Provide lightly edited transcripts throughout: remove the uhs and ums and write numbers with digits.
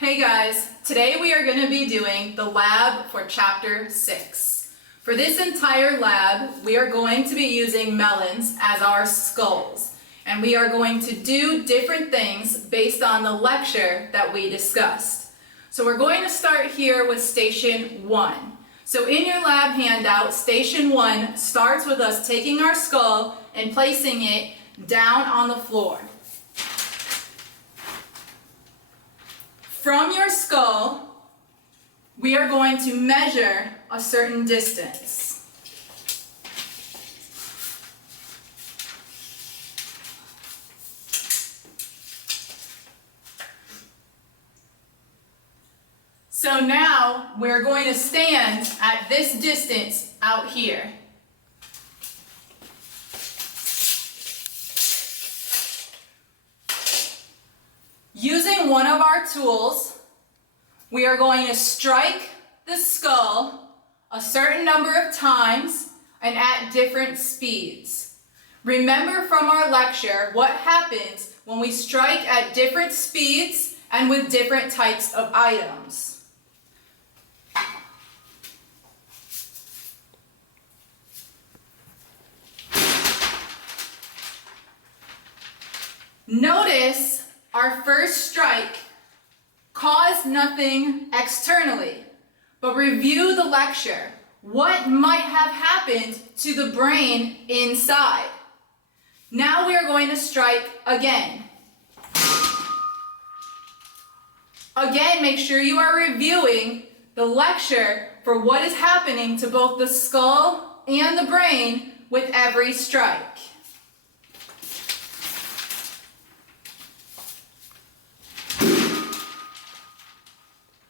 Hey guys, today we are going to be doing the lab for chapter 6. For this entire lab, we are going to be using melons as our skulls, and we are going to do different things based on the lecture that we discussed. So we're going to start here with station 1. So in your lab handout, station 1 starts with us taking our skull and placing it down on the floor. From your skull, we are going to measure a certain distance. So now we're going to stand at this distance out here. Using one of our tools, we are going to strike the skull a certain number of times and at different speeds. Remember from our lecture what happens when we strike at different speeds and with different types of items. Notice our first strike caused nothing externally, but review the lecture. What might have happened to the brain inside? Now we are going to strike again. Again, make sure you are reviewing the lecture for what is happening to both the skull and the brain with every strike.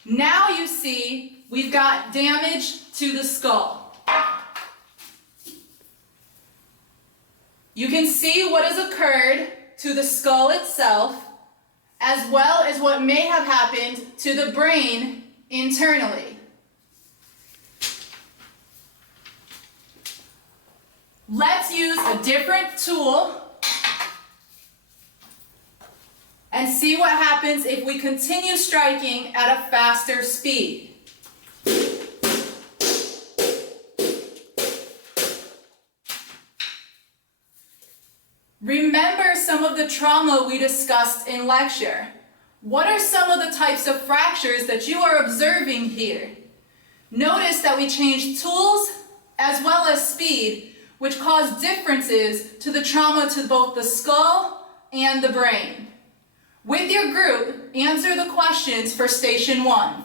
Now you see we've got damage to the skull. You can see what has occurred to the skull itself, as well as what may have happened to the brain internally. Let's use a different tool and see what happens if we continue striking at a faster speed. Remember some of the trauma we discussed in lecture. What are some of the types of fractures that you are observing here? Notice that we changed tools as well as speed, which caused differences to the trauma to both the skull and the brain. With your group, answer the questions for station 1.